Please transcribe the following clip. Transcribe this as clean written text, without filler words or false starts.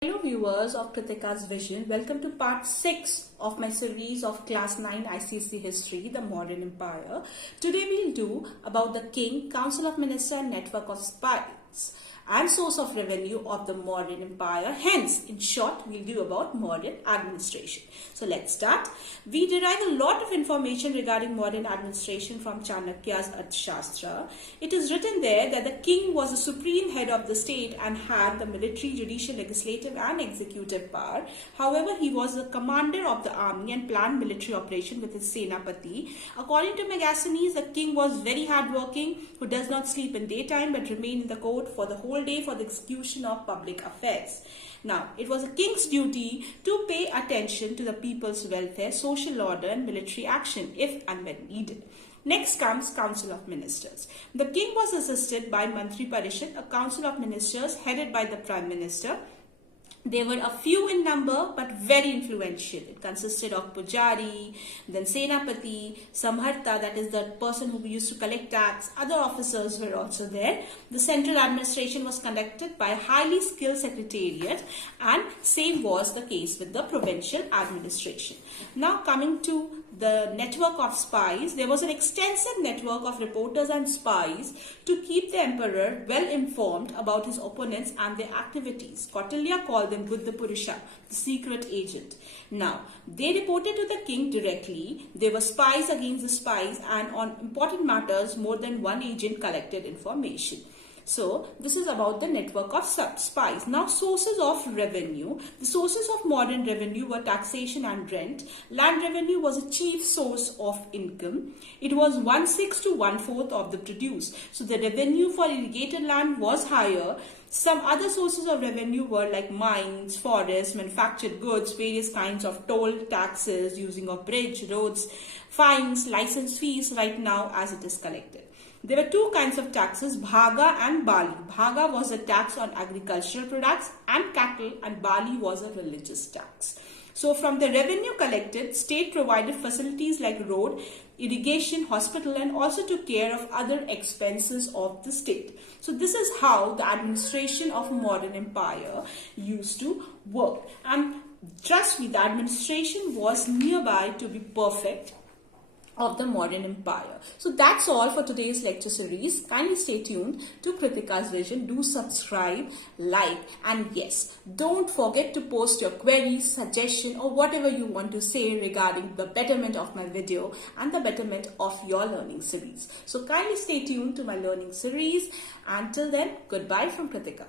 Hello viewers of Kritika's Vision, welcome to part 6 of my series of class 9 ICSE History, the Mauryan Empire. Today we'll do about the king, council of ministers and network of spies and source of revenue of the Mauryan Empire. Hence, in short, we'll do about Mauryan administration. So let's start. We derive a lot of information regarding Mauryan administration from Chanakya's Arthashastra. It is written there that the king was the supreme head of the state and had the military, judicial, legislative and executive power. However, he was the commander of the army and planned military operation with his Senapati. According to Megasthenes, the king was very hardworking, who does not sleep in daytime but remain in the court for the whole day for the execution of public affairs. Now, it was a king's duty to pay attention to the people's welfare, social order and military action if and when needed. Next comes Council of Ministers. The king was assisted by Mantri Parishad, a council of ministers headed by the Prime Minister. They were a few in number but very influential. It consisted of Pujari, then Senapati, Samharta, that is the person who used to collect tax. Other officers were also there. The central administration was conducted by a highly skilled secretariat, and same was the case with the provincial administration. Now coming to the network of spies, there was an extensive network of reporters and spies to keep the emperor well informed about his opponents and their activities. Kautilya called them Buddha Purusha, the secret agent. Now, they reported to the king directly. They were spies against the spies, and on important matters, more than one agent collected information. So, this is about the network of spies. Now, sources of revenue. The sources of modern revenue were taxation and rent. Land revenue was a chief source of income. It was 1/6 to 1/4 of the produce. So, the revenue for irrigated land was higher. Some other sources of revenue were like mines, forests, manufactured goods, various kinds of toll, taxes, using of bridge, roads, fines, license fees right now as it is collected. There were two kinds of taxes, Bhaga and Bali. Bhaga was a tax on agricultural products and cattle, and Bali was a religious tax. So from the revenue collected, state provided facilities like road, irrigation, hospital, and also took care of other expenses of the state. So this is how the administration of Mauryan Empire used to work. And trust me, the administration was nearby to be perfect of the Mauryan Empire. So that's all for today's lecture series. Kindly stay tuned to Kritika's Vision. Do subscribe, like, and yes, don't forget to post your queries, suggestion, or whatever you want to say regarding the betterment of my video and the betterment of your learning series. So kindly stay tuned to my learning series. Until then, goodbye from Kritika.